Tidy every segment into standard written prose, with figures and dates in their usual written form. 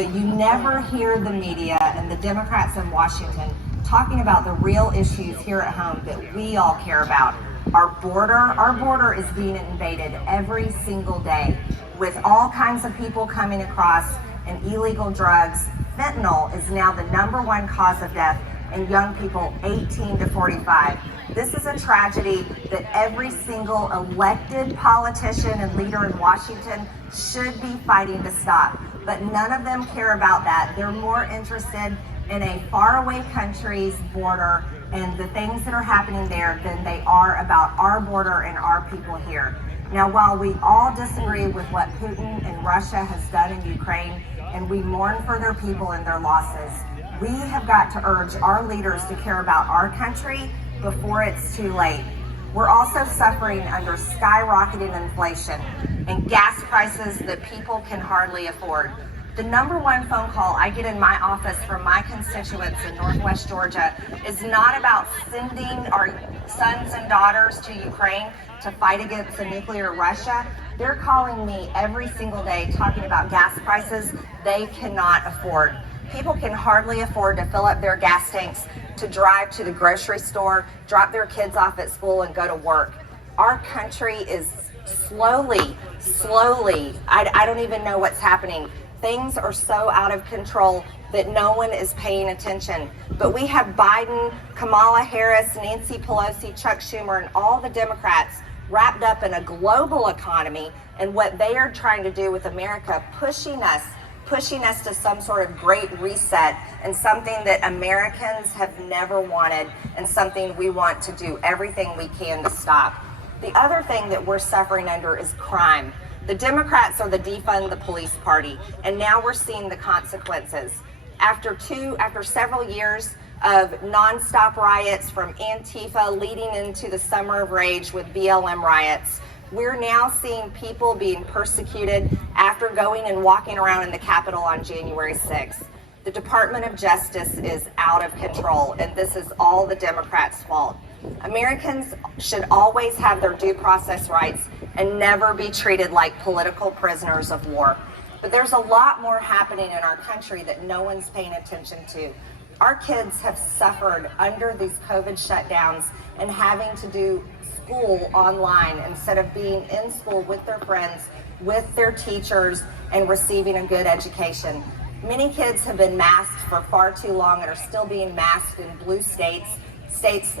but you never hear the media and the Democrats in Washington talking about the real issues here at home that we all care about. Our border is being invaded every single day with all kinds of people coming across and illegal drugs. Fentanyl is now the #1 cause of death in young people 18 to 45. This is a tragedy that every single elected politician and leader in Washington should be fighting to stop. But none of them care about that. They're more interested in a faraway country's border and the things that are happening there than they are about our border and our people here. Now, while we all disagree with what Putin and Russia has done in Ukraine, and we mourn for their people and their losses, we have got to urge our leaders to care about our country before it's too late. We're also suffering under skyrocketing inflation and gas prices that people can hardly afford. The #1 phone call I get in my office from my constituents in Northwest Georgia is not about sending our sons and daughters to Ukraine to fight against a nuclear Russia. They're calling me every single day talking about gas prices they cannot afford. People can hardly afford to fill up their gas tanks, to drive to the grocery store, drop their kids off at school, and go to work. Our country is slowly, I don't even know what's happening. Things are so out of control that no one is paying attention. But we have Biden, Kamala Harris, Nancy Pelosi, Chuck Schumer, and all the Democrats wrapped up in a global economy and what they are trying to do with America, pushing us to some sort of great reset and something that Americans have never wanted and something we want to do everything we can to stop. The other thing that we're suffering under is crime. The Democrats are the defund the police party, and now we're seeing the consequences. After several years of nonstop riots from Antifa leading into the Summer of Rage with BLM riots, we're now seeing people being persecuted after going and walking around in the Capitol on January 6th. The Department of Justice is out of control, and this is all the Democrats' fault. Americans should always have their due process rights and never be treated like political prisoners of war. But there's a lot more happening in our country that no one's paying attention to. Our kids have suffered under these COVID shutdowns and having to do school online instead of being in school with their friends, with their teachers, and receiving a good education. Many kids have been masked for far too long and are still being masked in blue states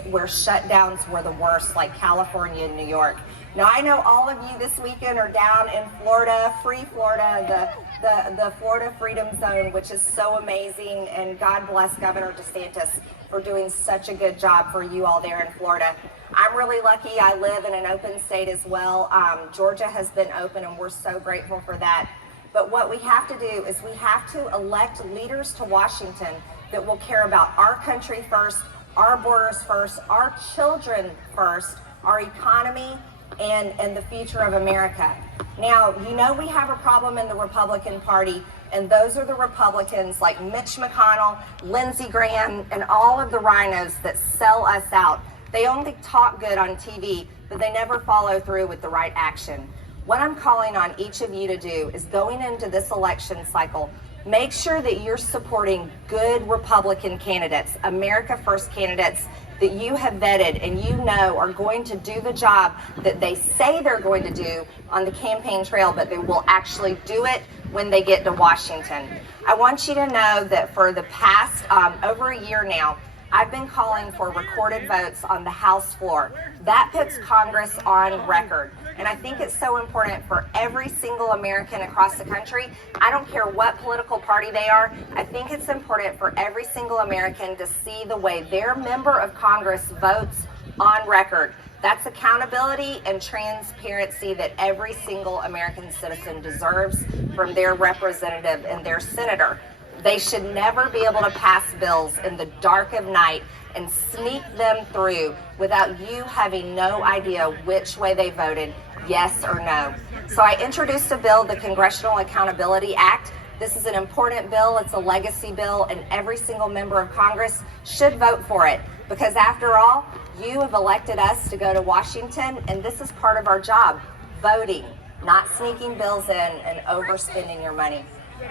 where shutdowns were the worst, like California and New York. Now, I know all of you this weekend are down in Florida, free Florida, the Florida Freedom Zone, which is so amazing, and God bless Governor DeSantis for doing such a good job for you all there in Florida. I'm really lucky I live in an open state as well. Georgia has been open, and we're so grateful for that. But what we have to do is we have to elect leaders to Washington that will care about our country first, our borders first, our children first, our economy, and the future of America. Now, you know we have a problem in the Republican Party, and those are the Republicans like Mitch McConnell, Lindsey Graham, and all of the rhinos that sell us out. They only talk good on TV, but they never follow through with the right action. What I'm calling on each of you to do is going into this election cycle, make sure that you're supporting good Republican candidates, America First candidates that you have vetted and you know are going to do the job that they say they're going to do on the campaign trail, but they will actually do it when they get to Washington. I want you to know that for the past over a year now, I've been calling for recorded votes on the House floor. That puts Congress on record. And I think it's so important for every single American across the country. I don't care what political party they are. I think it's important for every single American to see the way their member of Congress votes on record. That's accountability and transparency that every single American citizen deserves from their representative and their senator. They should never be able to pass bills in the dark of night and sneak them through without you having no idea which way they voted, yes or no. So I introduced a bill, the Congressional Accountability Act. This is an important bill. It's a legacy bill, and every single member of Congress should vote for it because after all, you have elected us to go to Washington, and this is part of our job, voting, not sneaking bills in and overspending your money.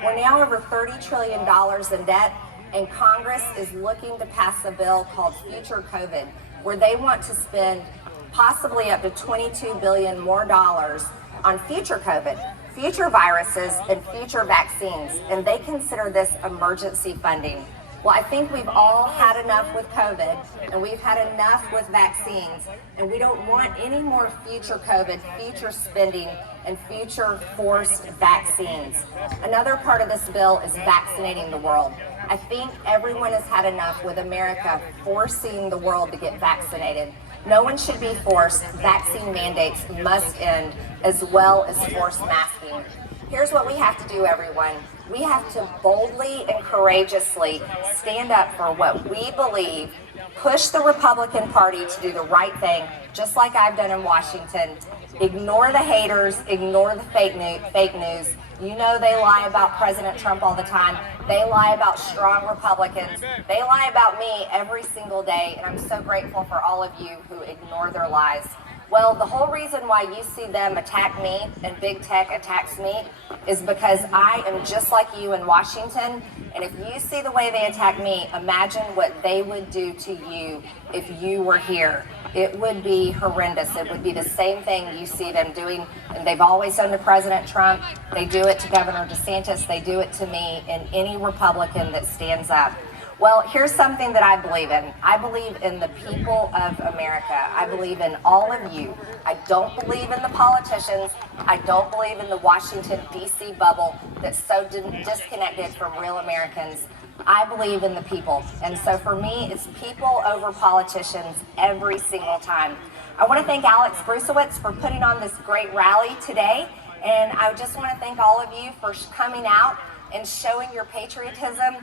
We're now over $30 trillion in debt, and Congress is looking to pass a bill called Future COVID, where they want to spend possibly up to $22 billion more on future COVID, future viruses, and future vaccines, and they consider this emergency funding. Well, I think we've all had enough with COVID, and we've had enough with vaccines, and we don't want any more future COVID, future spending, and future forced vaccines. Another part of this bill is vaccinating the world. I think everyone has had enough with America forcing the world to get vaccinated. No one should be forced. Vaccine mandates must end, as well as forced masking. Here's what we have to do, everyone. We have to boldly and courageously stand up for what we believe, push the Republican Party to do the right thing, just like I've done in Washington. Ignore the haters, ignore the fake news. You know they lie about President Trump all the time. They lie about strong Republicans. They lie about me every single day, and I'm so grateful for all of you who ignore their lies. Well, the whole reason why you see them attack me and big tech attacks me is because I am just like you in Washington, and if you see the way they attack me, imagine what they would do to you if you were here. It would be horrendous. It would be the same thing you see them doing, and they've always done to President Trump. They do it to Governor DeSantis. They do it to me and any Republican that stands up. Well, here's something that I believe in. I believe in the people of America. I believe in all of you. I don't believe in the politicians. I don't believe in the Washington, D.C. bubble that's so disconnected from real Americans. I believe in the people. And so for me, it's people over politicians every single time. I want to thank Alex Bruesewitz for putting on this great rally today. And I just want to thank all of you for coming out and showing your patriotism,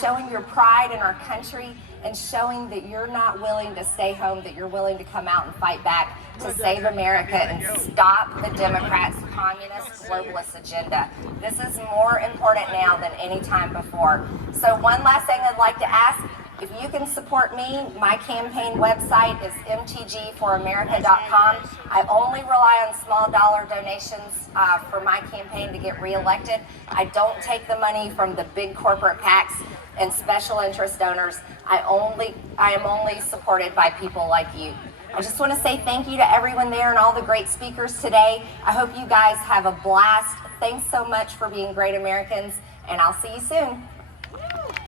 showing your pride in our country, and showing that you're not willing to stay home, that you're willing to come out and fight back to save America and stop the Democrats' communist, globalist agenda. This is more important now than any time before. So one last thing I'd like to ask, if you can support me, my campaign website is mtgforamerica.com. I only rely on small dollar donations for my campaign to get reelected. I don't take the money from the big corporate PACs and special interest donors. I am only supported by people like you. I just want to say thank you to everyone there and all the great speakers today. I hope you guys have a blast. Thanks so much for being great Americans, and I'll see you soon.